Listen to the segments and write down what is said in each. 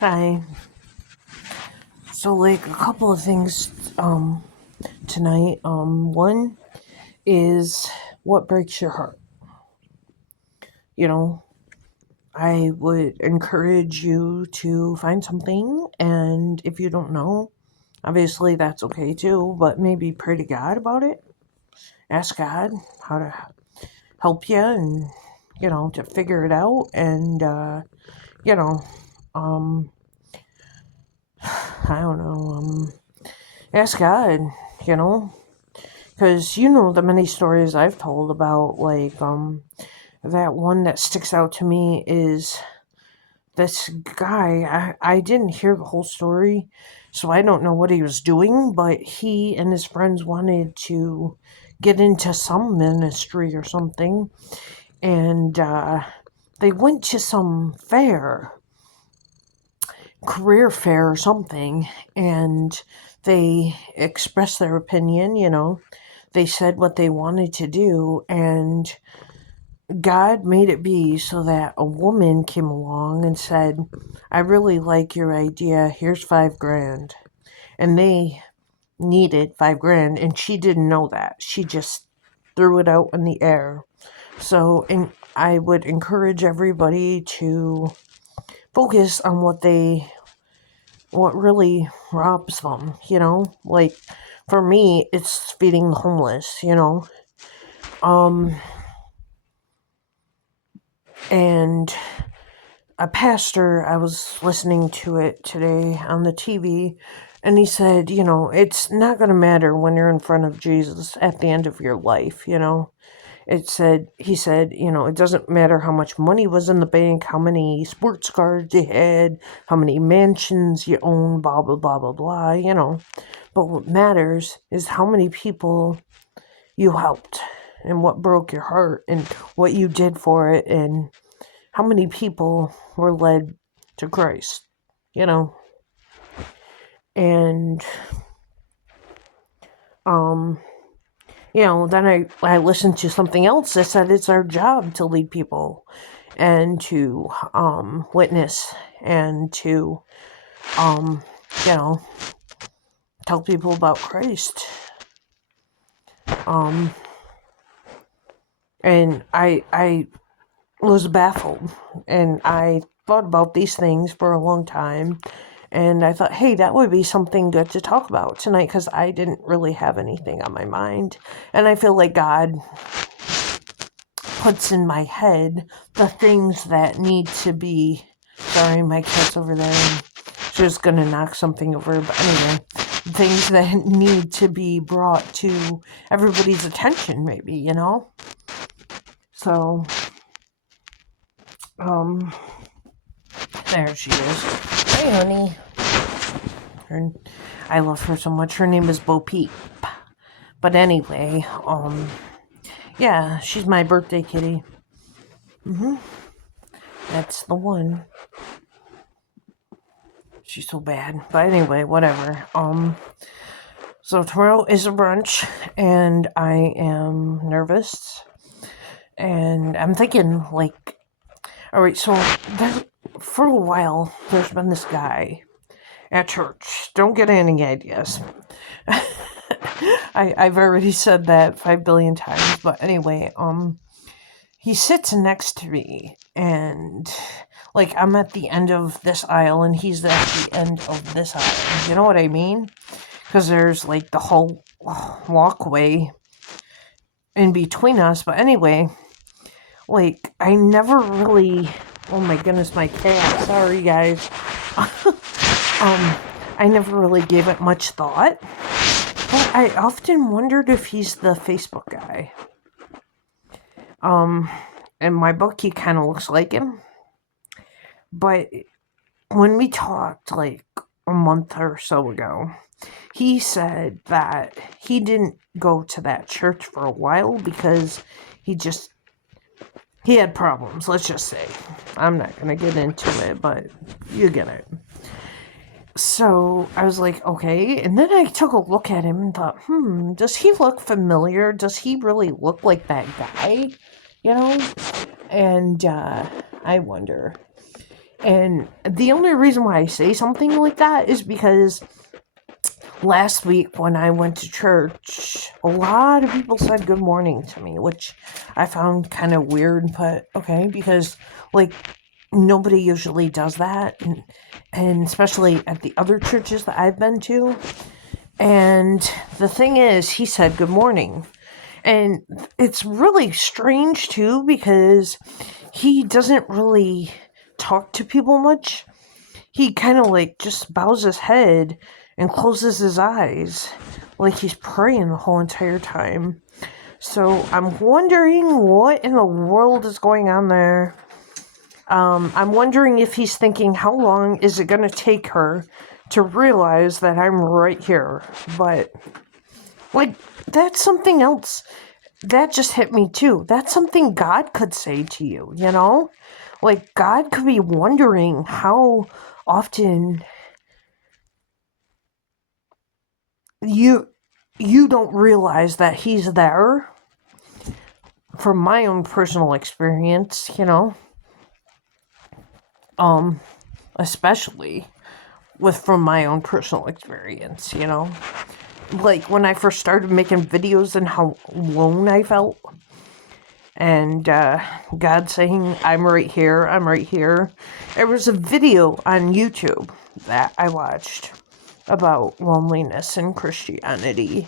Hi. So, like, a couple of things tonight. One is what breaks your heart. You know, I would encourage you to find something, and if you don't know, obviously that's okay too, but maybe pray to God about it. Ask God how to help you and, to figure it out, and, you know, um, I don't know, ask God, you know, because the many stories I've told about, like, that one that sticks out to me is this guy. I didn't hear the whole story, so I don't know what he was doing, but he and his friends wanted to get into some ministry or something, and they went to some fair, career fair or something, and they expressed their opinion. They said what they wanted to do, and God made it be so that a woman came along and said, I really like your idea. Here's 5 grand. And they needed 5 grand, and she didn't know that. She just threw it out in the air. So, and I would encourage everybody to focus on what really robs them. Like, for me, it's feeding the homeless. Um, and a pastor, I was listening to it today on the TV, and he said, it's not going to matter when you're in front of Jesus at the end of your life. He said, it doesn't matter how much money was in the bank, how many sports cars you had, how many mansions you own, blah, blah, blah, blah, blah. But what matters is how many people you helped and what broke your heart and what you did for it and how many people were led to Christ, you know. And um then I listened to something else that said it's our job to lead people and to witness and to um you know tell people about Christ. Um and I was baffled, and I thought about these things for a long time, and I thought, hey, that would be something good to talk about tonight because I didn't really have anything on my mind. And I feel like God puts in my head the things that need to be. Sorry, my cat's over there, and she's going to knock something over. But anyway, things that need to be brought to everybody's attention, maybe. So, um, there she is. Hey, honey. Her, I love her so much. Her name is Bo Peep. But anyway, yeah, she's my birthday kitty. That's the one. She's so bad. But anyway, whatever. So tomorrow is a brunch, and I am nervous. And I'm thinking, like, all right, so for a while, there's been this guy at church. Don't get any ideas. I've already said that 5 billion times, but anyway, he sits next to me, and like I'm at the end of this aisle, and he's at the end of this aisle. You know what I mean? Because there's like the whole walkway in between us. But anyway, like I never really. Oh my goodness, my cat. Sorry, guys. I never really gave it much thought. But I often wondered if he's the Facebook guy. In my book, he kind of looks like him. But when we talked like a month or so ago, he said that he didn't go to that church for a while because he had problems, let's just say. I'm not going to get into it, but you get it. So I was like, okay. And then I took a look at him and thought, does he look familiar? Does he really look like that guy? And I wonder. And the only reason why I say something like that is because last week when I went to church, a lot of people said good morning to me, which I found kind of weird, but okay, because like nobody usually does that, and especially at the other churches that I've been to. And the thing is, he said good morning. And it's really strange too because he doesn't really talk to people much. He kind of like just bows his head and closes his eyes like he's praying the whole entire time. So I'm wondering what in the world is going on there. I'm wondering if he's thinking, how long is it going to take her to realize that I'm right here? But, like, that's something else. That just hit me too. That's something God could say to you, you know? Like, God could be wondering how often you don't realize that he's there. From my own personal experience, you know, especially from my own personal experience, you know, like when I first started making videos and how alone I felt, and God saying, I'm right here, I'm right here. There was a video on YouTube that I watched about loneliness and Christianity.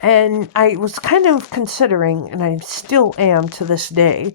And I was kind of considering, and I still am to this day,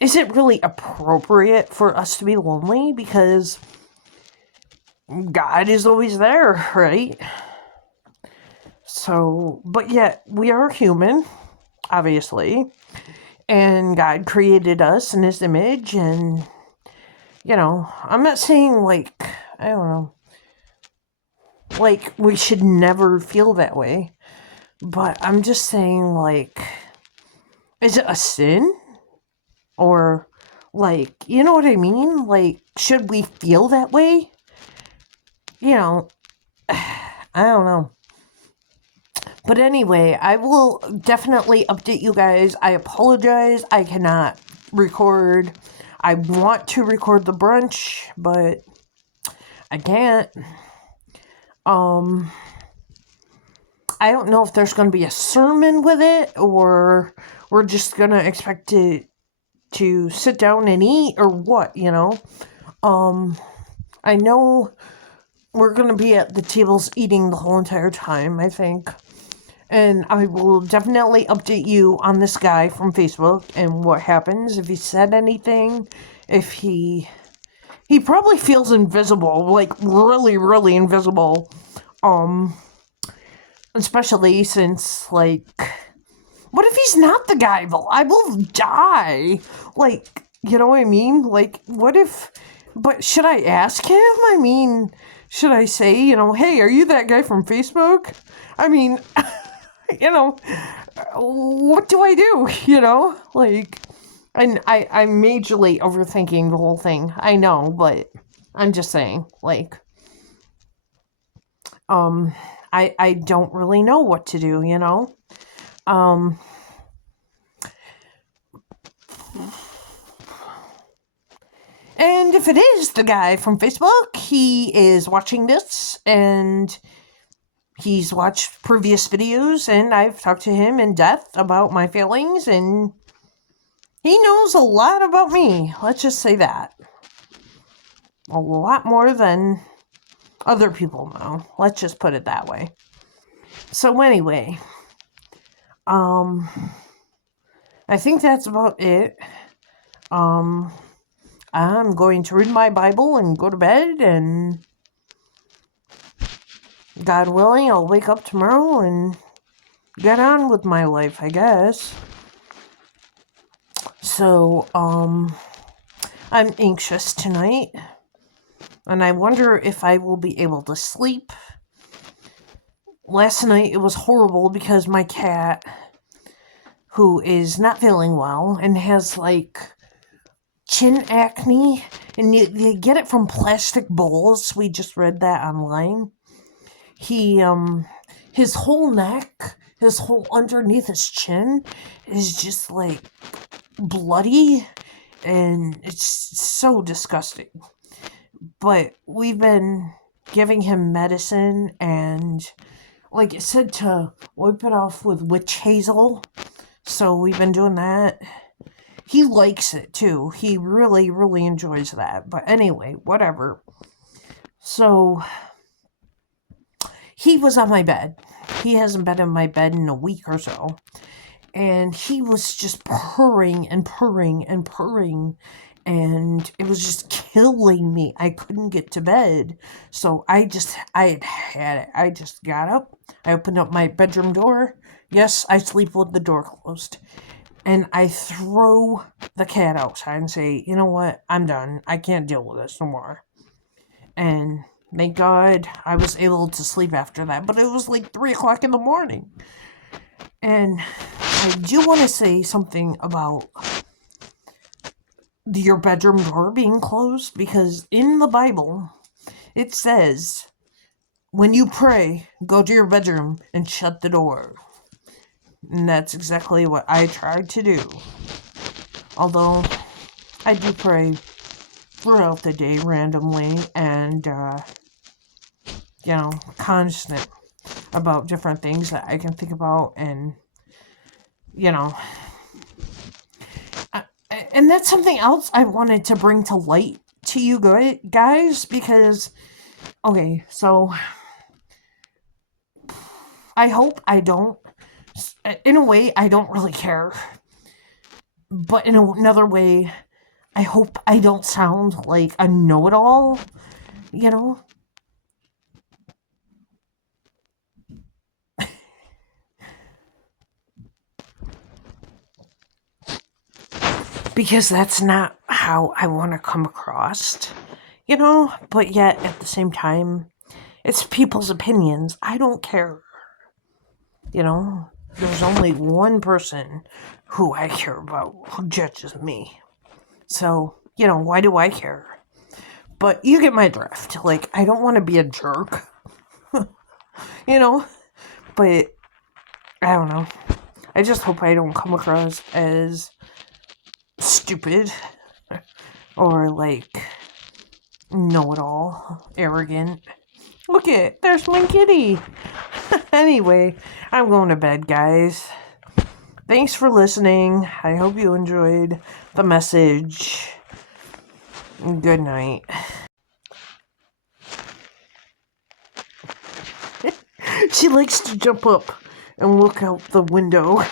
is it really appropriate for us to be lonely? Because God is always there, right? So, but yet we are human, obviously. And God created us in his image. And, you know, I'm not saying like, I don't know, like we should never feel that way. But I'm just saying, like, is it a sin? Or, like, you know what I mean? Like, should we feel that way? You know, I don't know. But anyway, I will definitely update you guys. I apologize. I cannot record. I want to record the brunch, but I can't. I don't know if there's going to be a sermon with it, or we're just going to expect to sit down and eat, or what, you know. I know we're going to be at the tables eating the whole entire time, I think. And I will definitely update you on this guy from Facebook and what happens, if he said anything, if he probably feels invisible, like really, really invisible. Especially since, like, what if he's not the guy? I will die. Like, you know what I mean? Like, what if, but should I ask him? I mean, should I say, you know, hey, are you that guy from Facebook? I mean, you know, what do I do? You know, like, and I'm majorly overthinking the whole thing. I know, but I'm just saying, like, I don't really know what to do, you know. And if it is the guy from Facebook, he is watching this and he's watched previous videos, and I've talked to him in depth about my feelings, and he knows a lot about me. Let's just say that. A lot more than other people know. Let's just put it that way. So anyway, I think that's about it. I'm going to read my Bible and go to bed, and God willing, I'll wake up tomorrow and get on with my life, I guess. So, I'm anxious tonight, and I wonder if I will be able to sleep. Last night it was horrible because my cat, who is not feeling well and has like chin acne, and you get it from plastic bowls. We just read that online. He, his whole neck, his whole underneath his chin is just like bloody, and it's so disgusting. but we've been giving him medicine and, like it said, to wipe it off with witch hazel. So we've been doing that. He likes it too. He really, really enjoys that. But anyway, whatever. So he was on my bed. He hasn't been in my bed in a week or so. And he was just purring and purring and purring. And it was just killing me. I couldn't get to bed. So I had it. I just got up. I opened up my bedroom door. Yes, I sleep with the door closed. And I throw the cat outside and say, you know what? I'm done. I can't deal with this no more. And thank God I was able to sleep after that. But it was like 3 o'clock in the morning. And I do want to say something about your bedroom door being closed, because in the Bible it says, when you pray, go to your bedroom and shut the door. And that's exactly what I tried to do. Although I do pray throughout the day randomly and, constant about different things that I can think about, and, and that's something else I wanted to bring to light to you guys, because, okay, so I hope I don't, in a way, I don't really care, but in another way, I hope I don't sound like a know-it-all, you know? Because that's not how I want to come across, but yet at the same time, it's people's opinions. I don't care. There's only one person who I care about, who judges me. So, why do I care? But you get my drift. Like, I don't want to be a jerk, but I don't know. I just hope I don't come across as stupid or like know-it-all, arrogant. Look it, there's my kitty. Anyway, I'm going to bed, guys. Thanks for listening. I hope you enjoyed the message. Good night. She likes to jump up and look out the window.